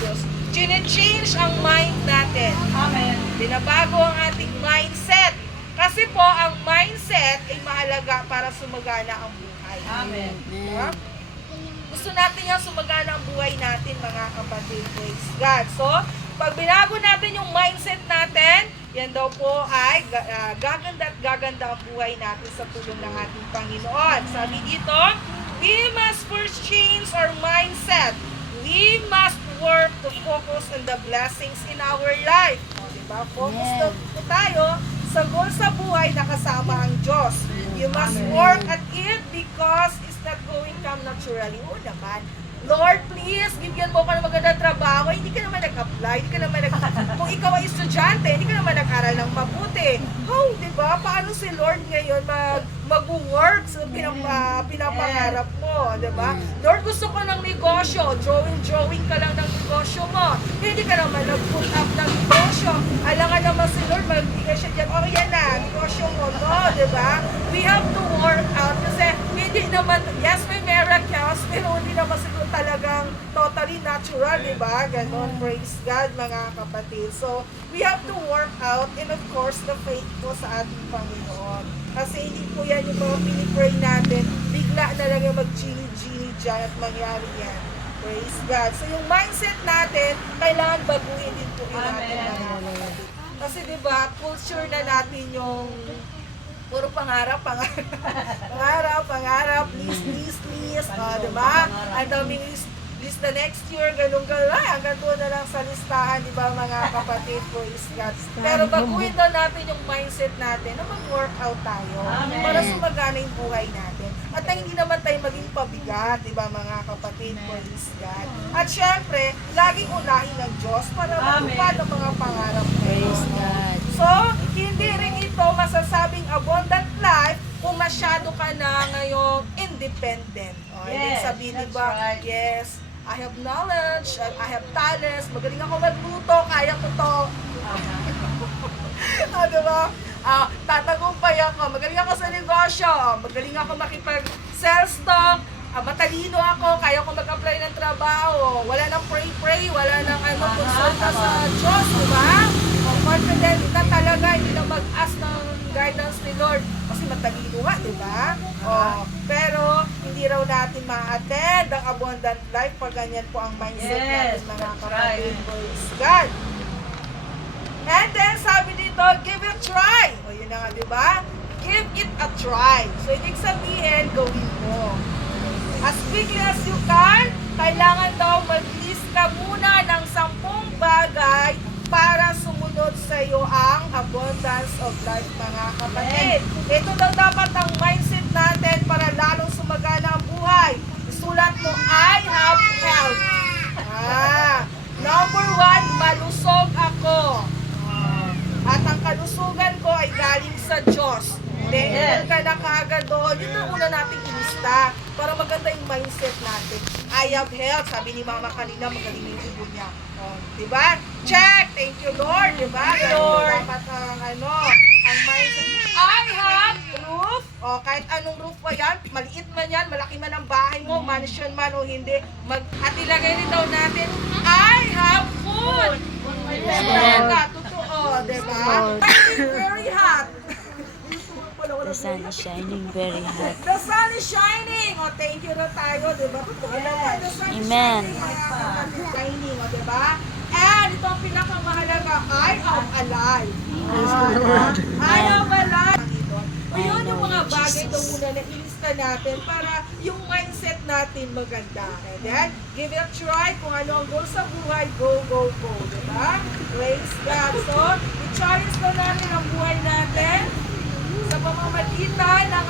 Diyos. Chine-change ang mind natin. Amen. Binabago ang ating mindset. Kasi po, ang mindset ay mahalaga para sumagana ang buhay. Amen. Diba? Gusto natin yung sumagana ang buhay natin, mga kapatid. Praise God. So, pag binago natin yung mindset natin, yan daw po ay gaganda at gaganda ang buhay natin sa tulong ng ating Panginoon. Sabi dito, we must first change our mindset. We must work to focus on the blessings in our life. O, diba? Focus na po tayo sa goal sa buhay na kasama ang Diyos. You must work at it because it's not going to come naturally. Oo naman. Lord, please, bigyan mo ko ng magandang trabaho. Hindi ka naman nag-apply, hindi ka naman kung ikaw ay estudyante, hindi ka naman nag-aral ng mabuti. Oh, di ba? Paano si Lord ngayon mag-work sa pinapangarap mo, di ba? Lord, gusto ko ng negosyo. Drawing ka lang ng negosyo mo. Hindi ka naman nag-put up ng negosyo. Alangan naman si Lord, magbigay siya dyan. Oh, yan na, negosyo mo. No, di ba? We have to work out kasi hindi naman, yes, may miracles, pero hindi naman siguro talagang totally natural, di ba? Ganon, praise God, mga kapatid. So, we have to work out and of course, the faith po sa ating Panginoon. Kasi hindi po yan yung mga pinipray natin, bigla na lang yung mag-genie-genie dyan at mangyari yan. Praise God. So, yung mindset natin, kailangan baguhin din po yung natin, mga kapatid. Kasi di ba, culture na natin yung puro pangarap, please, diba? Ang daming list na next year, ganun, hanggang doon na lang sa listahan, diba, mga kapatid, praise God. Pero baguhin daw natin yung mindset natin na mag-workout tayo para sumagana yung buhay natin. At na hindi naman tayo maging pabigat, diba, mga kapatid, praise God. At syempre, laging unahin ng Diyos para matupad ang mga pangarap natin. Praise God. So, hindi rin ito masasabing abundant life kung masyado ka na ngayong independent. O, ibig sabihin, diba? Right. Yes, I have knowledge, I have talents, magaling ako magluto, kaya ko to. Diba? Tatagumpay ako, magaling ako sa negosyo, magaling ako makipag-sales talk, matalino ako, kaya ko mag-apply ng trabaho, wala nang pray-pray, wala nang konsulta sa Diyos, diba? Confident na talaga, hindi na mag-ask ng guidance ni Lord kasi matalino nga, diba? Pero hindi raw natin ma-attend ang abundant life pag ganyan po ang mindset natin, mga kapatid. Praise God. And then sabi dito, give it a try. O yun na nga, diba? Give it a try. So ibig sabihin, gawin mo. As quickly as you can, kailangan daw mag-list ka muna ng 10 bagay para sumunod sa iyo ang abundance of life, mga kapatid. Ito daw dapat ang mindset natin para lalong sumagana ang buhay. Isulat mo, I have health. Number 1, malusog ako. At ang kalusugan ko ay galing sa Diyos. Then, ka na kaagad doon. Yun ang una nating ilista para maganda yung mindset natin. I have health. Sabi ni Mama kanina, magaling yung tubo niya. Diba? Check! Thank you, Lord. Diba? Lord. Dapat ang mindset. I have roof. Kahit anong roof pa yan, maliit man yan, malaki man ang bahay mo, mansion man o hindi. At ilagay rin daw natin, I have food. Totoo, diba? I'm very hot. The sun is shining very hot. The sun is shining! O, thank you na tayo, diba? Totoo naman, the sun is Amen. shining, o, diba? And ito ang pinakamahalaga, I am alive. I am alive. O, yun yung mga bagay na muna na ilista natin para yung mindset natin maganda. And then, give it a try. Kung ano ang goal sa buhay, go, go, go. Diba? Praise God. So, i-challenge ko natin ang buhay natin sa pamamagitan ng